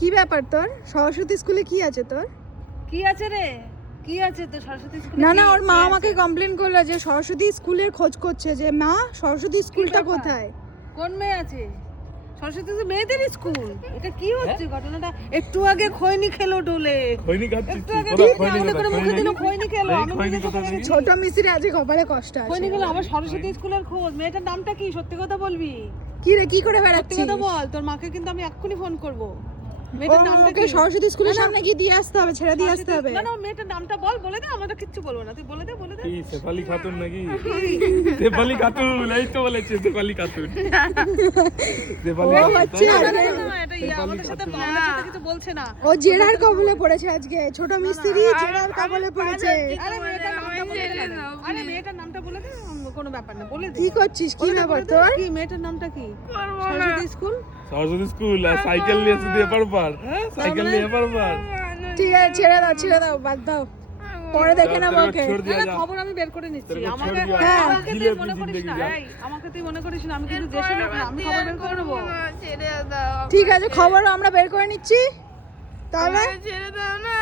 কি ব্যাপার তোর? সরস্বতী স্কুলে কি আছে তোর? কি আছে রে? কি আছে তো সরস্বতী স্কুলে? না না, ওর মা আমাকে কমপ্লেন করলো যে সরস্বতী স্কুলের খোঁজ করছে, যে মা সরস্বতী স্কুলটা কোথায়। কোন মেয়ে আছে? সরস্বতী তো মেয়েদের স্কুল। এটা কি হচ্ছে ঘটনাটা? একটু আগে খৈনি খেলো ডোলে। খৈনি খাচ্ছিস? একটু আগে খৈনি আমাদের করে মুখে দিল খৈনি খেলো। আমি খৈনি নিজে কোথা সকালে থেকে? ছোট মিস্ত্রি আজকে কপালে কষ্ট আছে। খৈনি খেলো আমার সরস্বতী স্কুলের খোঁজ। মেয়েটার নামটা কি? সত্যি কথা বলবি। কি রে, কি করে সত্যি বেড়াচ্ছিস? কথা বল। তোর মাকে কিন্তু আমি এক্ষুনি ফোন করব। মেয়েটার নামটা ওকে কি? সরস্বতী স্কুলের সামনে গিয়ে দিয়ে আসতে হবে, ছেড়ে দিয়ে আসতে হবে। না না, মেয়েটার নামটা বল, বলে দে। আমরা কিচ্ছু বলবো না, তুই বলে দে, বলে দে। কি শেফালি খাতুন নাকি? শেফালি খাতুন, এই তো বলেছে শেফালি খাতুন। শেফালি ও খাতুন, আচ্ছা, তাই না? না, না, না, এটা আমাদের সাথে আমাদের সাথে কিছু বলছে না। ও জেরার কবলে পড়েছে আজকে, ছোট মিস্ত্রি জেরার কবলে পড়েছে। আরে মেয়েটার নামটা বলে দে। আরে মেয়েটার নামটা বলে দে, কোনো ব্যাপার না, বলে দে। কি করছিস? কি বলে দে, ব্যাপার বলে দে। তোর? কি মেয়েটার নামটা কি? সরস্বতী স্কুল। সরস্বতী স্কুল আর সাইকেল নিয়ে এসে দিয়ে পারবার, হ্যাঁ সাইকেল নিয়ে পারবার। ঠিক আছে, ছেড়ে দাও, বাদ দাও, পরে দেখে নেবো ওকে। छोड़ दिया না, जा। খবর আমি বের করে নিচ্ছি। तेरे को আমাকে छोड़ दिया। হ্যাঁ। আমাকে তুই जिले মনে अपनी করিস जिंदगी না। जा। এই, আমাকে তুই মনে করিস না, আমি কিন্তু দেশের লোক না। আমি খবর বের করে নেবো। ঠিক আছে, খবর আমরা বের করে নিচ্ছি তাহলে। ছেড়ে দাও না।